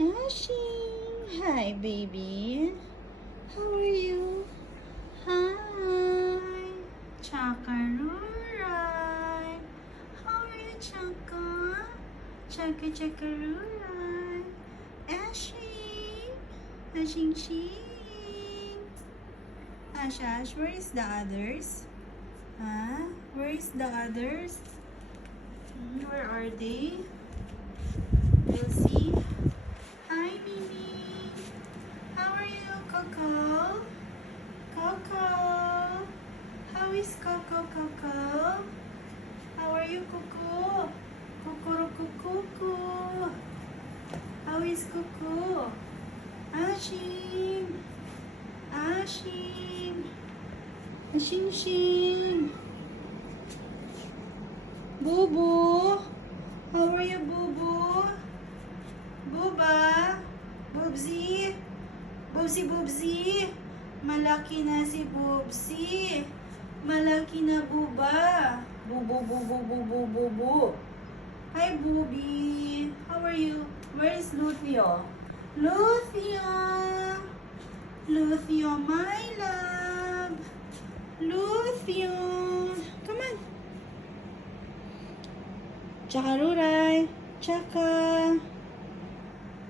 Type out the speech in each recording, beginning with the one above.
Ashing, hi baby. How are you? Hi, Chakarurai. How are you, Chaka? Chakarurai. Ashing, Ashing. Ash, where is the others? Huh? Where is the others? Where are they? We'll see. Hi, Mimi. How are you, Coco? Coco. How is Coco? How are you, Coco? Coco. How is Coco? Ashing. Ashing. Boo Boo. How are you, Boo Boo? Buba. Boobsy. Boobsy. Malaki na si Boobsy. Malaki na Buba. Boo. Hi, Booby. How are you? Where is Luthio? Luthio, my love. Luthio. Come on. Chakarurai. Chaka.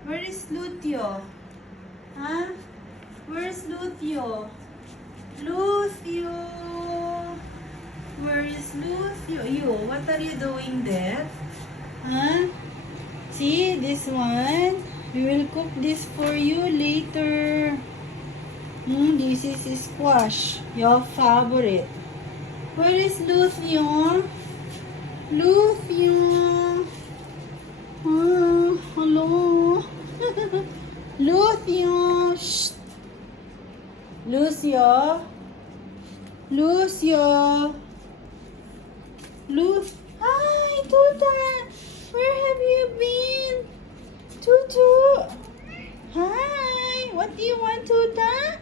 Where is Luthio? Huh? Where is Luthio? Where is Luthio? You, what are you doing there? Huh? See, this one. We will cook this for you later. This is squash, your favorite. Where is Luthio? Hello. Luthio. Shh. Lucio. Hi, Tuta. Where have you been? Tutu. Hi. What do you want, Tuta?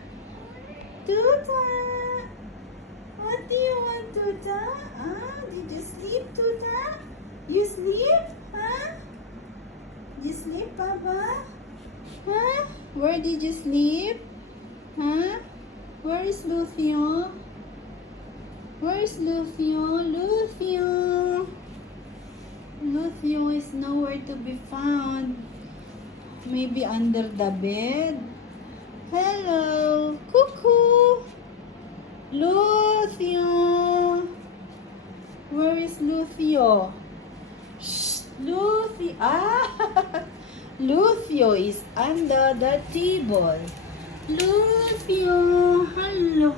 What do you want, Tuta? Did you sleep, Tuta? You sleep? Huh? You sleep, Papa? Huh? Where did you sleep? Huh? Where is Luthio? Luthio is nowhere to be found. Maybe under the bed. Hello, cuckoo. Luthio. Where is Luthio? Shh, Luthio is under the table. Luthio. Hello.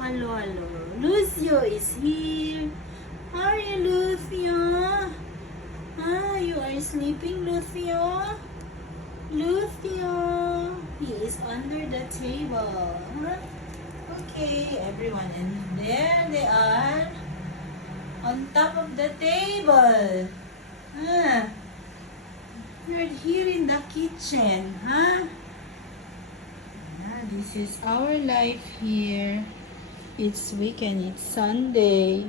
Lucio is here. How are you, Luthio? You are sleeping, Luthio? He is under the table. Okay, everyone. And there they are. On top of the table. You're here in the kitchen, this is our life here. It's weekend, it's Sunday.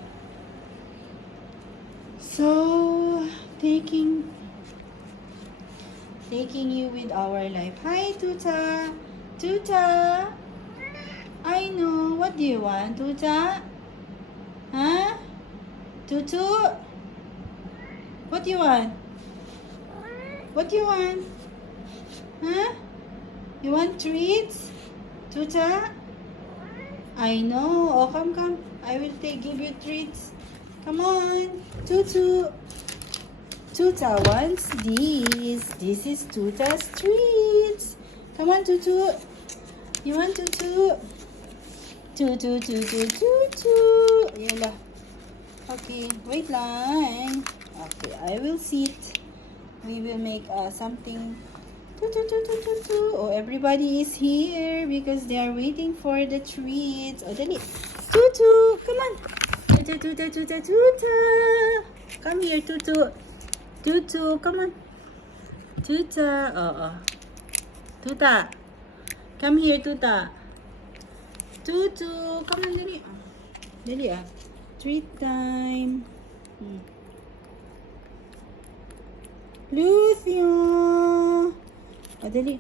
So, taking you with our life. Hi, Tuta. I know. What do you want, Tuta? Huh? Tutu? What do you want? Huh? You want treats? Tuta? I know. Oh, come. I will give you treats. Come on. Tuta wants this. This is Tuta's treats. Come on, Tutu. You want Tutu? Tutu. Yala. Okay, wait lang. Okay, I will sit. We will make something. Oh, everybody is here because they are waiting for the treats. Oh, dali. Tutu, come on. Tuta. Come here, Tutu, come on. Tuta. Tuta. Come here, Tuta. Tutu, come on, dali. Treat time. Luthio. O, dali.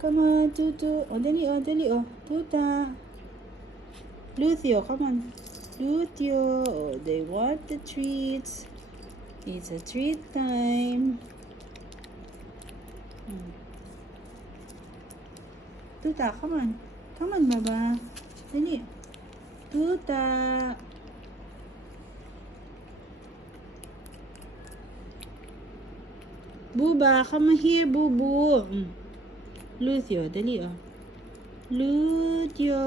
Come on, Tutu. O, dali, o, dali, o. Tuta. Lucio, come on. Lucio. Oh, they want the treats. It's a treat time. Tuta, come on. Come on, Baba. Dali. Tuta. Buba, come here, Bubu. Lucio, dali, oh. Lucio.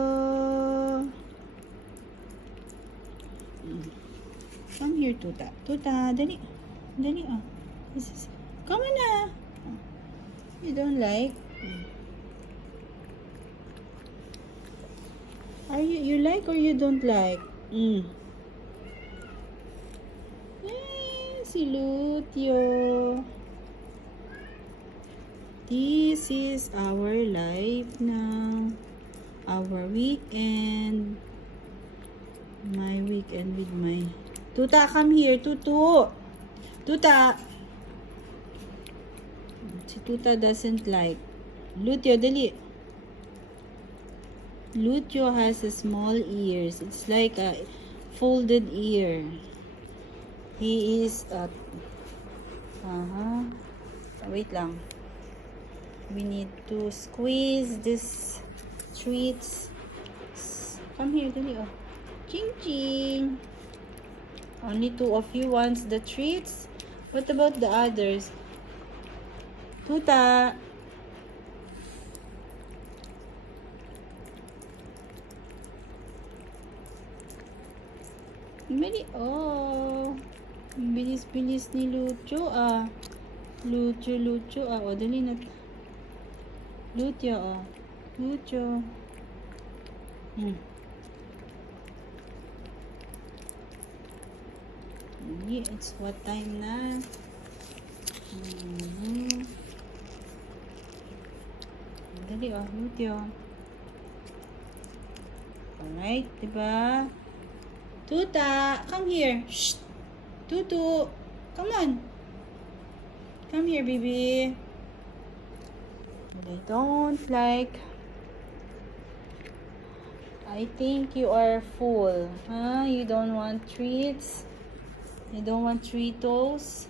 Come here, Tuta. Tuta, dali. Dali, oh. Come on na. You don't like? You like or you don't like? Si Lucio. This is our life now. Our weekend. My weekend with my... Tuta, come here. Tutu. Tuta. Si Tuta doesn't like. Lucio, dali. Lucio has a small ears. It's like a folded ear. He is a... Wait lang. We need to squeeze this treats. Come here, dali, oh. Ching ching. Only 2 of you wants the treats. What about the others? Tuta. Mali, oh. Bilis-bilis ni Lucio, ah. Lucio, ah. O, dali na. Lucio, oh. Lucio. It's what time na? Dali, oh. Lucio. Alright, diba? Tuta, come here. Shh. Tutu, come on. Come here, baby. I don't like. I think you are full. Huh? You don't want treats? You don't want Cheetos?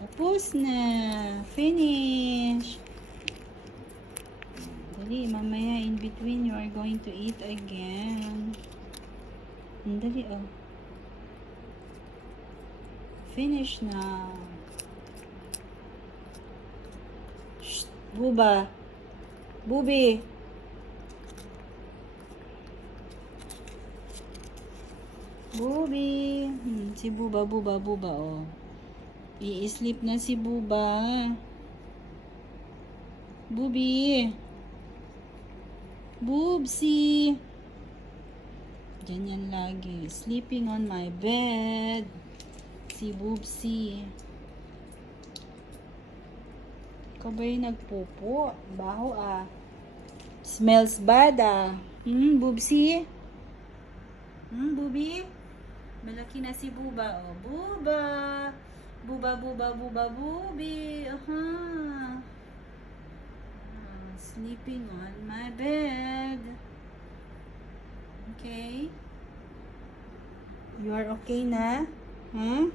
Tapos na. Finish. Dali, mamaya in between you are going to eat again. Dali, oh. Finish na. Shh, Buba. Bubi. Bubi. Si Buba, oh. I-sleep na si Buba. Bubi. Boobsy. Ganyan lagi. Sleeping on my bed. Si Boobsy. Ikaw ba yung nagpupo? Baho, ah. Smells bad, ah. Boobsy? Bubi? Malaki na si Buba, oh. Buba. Buba, Bubi. Sleeping on my bed. Okay? You are okay na? Huh?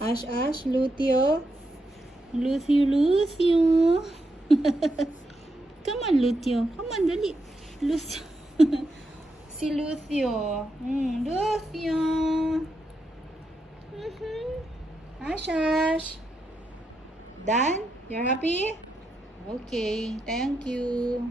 Ash, Lucio? Lucio. Come on, Lucio. Come on, dali. Lucio. Si Lucio. Lucio. Ash. Done? You're happy? Okay. Thank you.